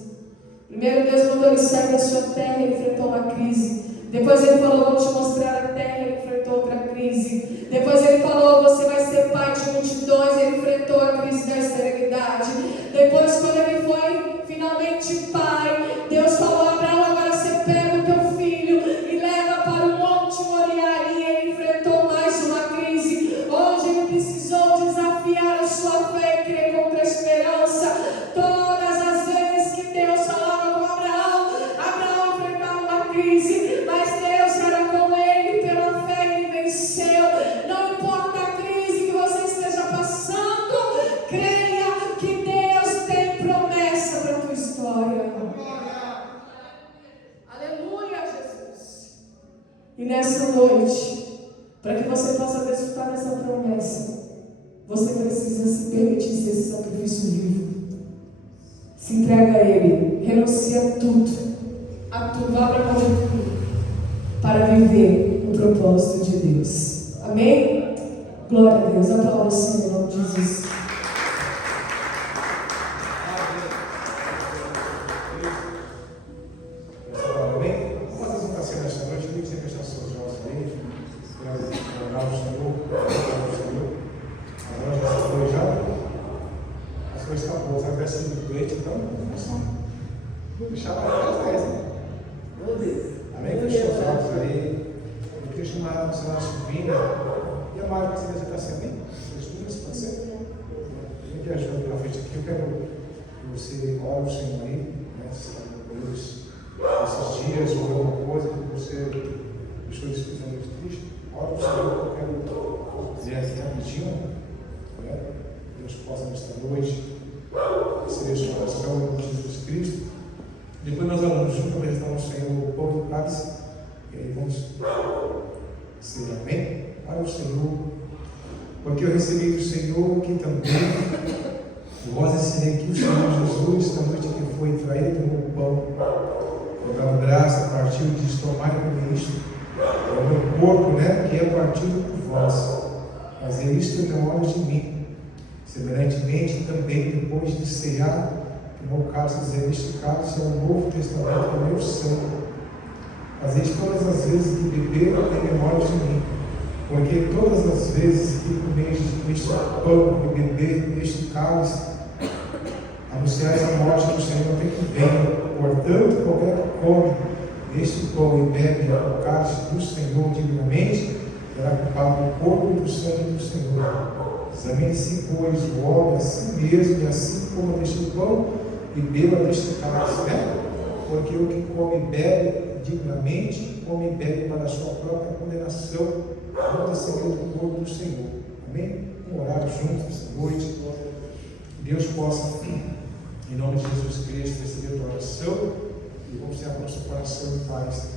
Primeiro Deus mandou ele sair da sua terra, ele enfrentou uma crise. Depois Ele falou: vou te mostrar a terra, ele enfrentou outra crise. Depois Ele falou: você vai ser pai de multidões, ele enfrentou a crise da esterilidade. Depois, quando ele foi finalmente pai, Deus falou: Abraão, agora você pega o teu filho e leva para o Monte Moriá. E ele enfrentou mais uma crise, onde ele precisou desafiar a sua fé e crer contra a esperança. Todas as vezes que Deus falava com Abraão enfrentava uma crise, mas Deus era com ele, pela fé ele venceu. Não importa a crise que você esteja passando, creia que Deus tem promessa para a tua história. Aleluia, Jesus. E nessa noite, para que você possa desfrutar dessa promessa, você precisa se permitir ser esse sacrifício vivo. Se entrega a Ele, renuncia a tudo, abra mão de tudo, para viver o propósito de Deus. Amém? Glória a Deus. Aplauda o Senhor em nome de Jesus. Amém? Vamos fazer uma oração nesta noite. Queria que você fechasse seus olhos aí. Orar o Senhor. Agora já foi já. As coisas estão boas. Agora vai ser muito doente, então vou deixar para trás, né? Amém? Feche seus olhos aí. Eu queria chamar a nossa divina e a Mari, que você está assim, amém? Isso pode ser? A gente ajuda na frente aqui. Eu quero que você ore o Senhor aí, né? Se está com Deus esses dias ou alguma coisa que você deixou de escutar muito triste, ora o Senhor, eu quero dizer assim rapidinho, né? Deus possa nesta noite receber sua oração em nome de Jesus Cristo. Depois nós oramos juntos, apresentar ao Senhor o pão do cálice, e aí vamos ser amém? Para o Senhor, porque eu recebi do Senhor que também vós ensinei que o Senhor Jesus, na noite que foi traído no pão, dando graça, partiu e diz: tomai e comer isto, é o meu corpo, né, que é partido por vós, fazer isto em memória de mim. Semelhantemente, também, depois de cear, tomou o cálice, dizendo: este cálice é o novo testamento do meu sangue. Fazeis todas as vezes que beber em memória de mim. Porque todas as vezes que comeis este pão e beber este cálice, anunciais a morte do Senhor até que venha. Portanto, qualquer que come este pão e bebe o cálice do Senhor dignamente, será culpado do corpo e do sangue do Senhor. Examine-se, pois, o homem a si mesmo, e assim coma deste pão e beba deste cálice, né? Porque o que come e bebe dignamente, come e bebe para a sua própria condenação, não recebendo o corpo do Senhor. Amém? Vamos orar juntos essa noite. Deus possa, em nome de Jesus Cristo, receber a tua oração e vamos ter a nosso coração em paz.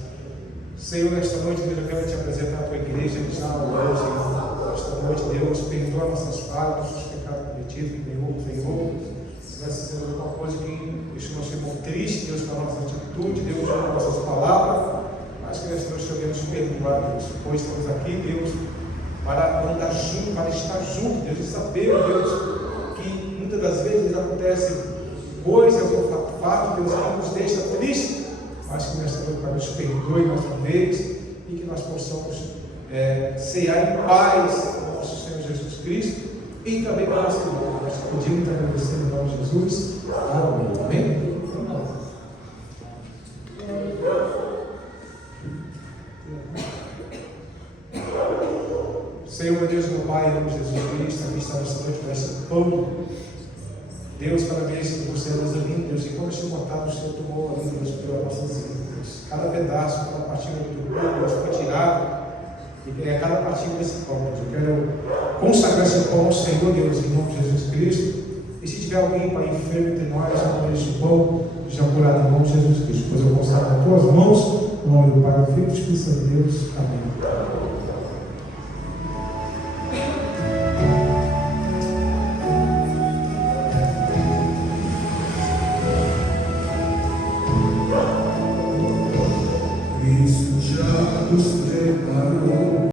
Senhor, nesta noite, Deus, eu quero te apresentar a tua igreja que já hoje. Nesta noite, Deus, perdoa nossas falhas, nossos pecados cometidos, Senhor. Se vai ser alguma coisa que deixou nosso irmão triste, Deus, com a nossa atitude, Deus, com as nossas palavras, mas que nesta noite devemos perdoar, Deus, pois estamos aqui, Deus, para andar junto, para estar junto, Deus, e saber, Deus, que muitas das vezes acontecem coisas ou fatos, Deus, que nos deixa tristes, mas que nesta noite nos perdoe mais uma vez e que nós possamos cear em paz com nosso Senhor Jesus Cristo e também com a nossa irmã. Nós pedimos e agradecendo em nome de Jesus. Amém. Amém. Senhor, meu Deus, meu Pai, em nome de Jesus Cristo, aqui está nesta noite para esse pão. Deus, parabéns por você, Deus é lindo, Deus, e quando estou montado, o Senhor tomou ali, Deus, pelas nossas vidas. Cada pedaço, cada partilha do teu corpo, Deus, foi tirado, e cada partilha desse pão, Deus. Eu quero consagrar esse pão ao Senhor, Deus, em nome de Jesus Cristo. E se tiver alguém para enfermo entre nós, eu comer este pão, já curado em nome de Jesus Cristo. Pois eu consagro nas tuas mãos, no nome do Pai, do Filho e do Espírito de Deus. Amém.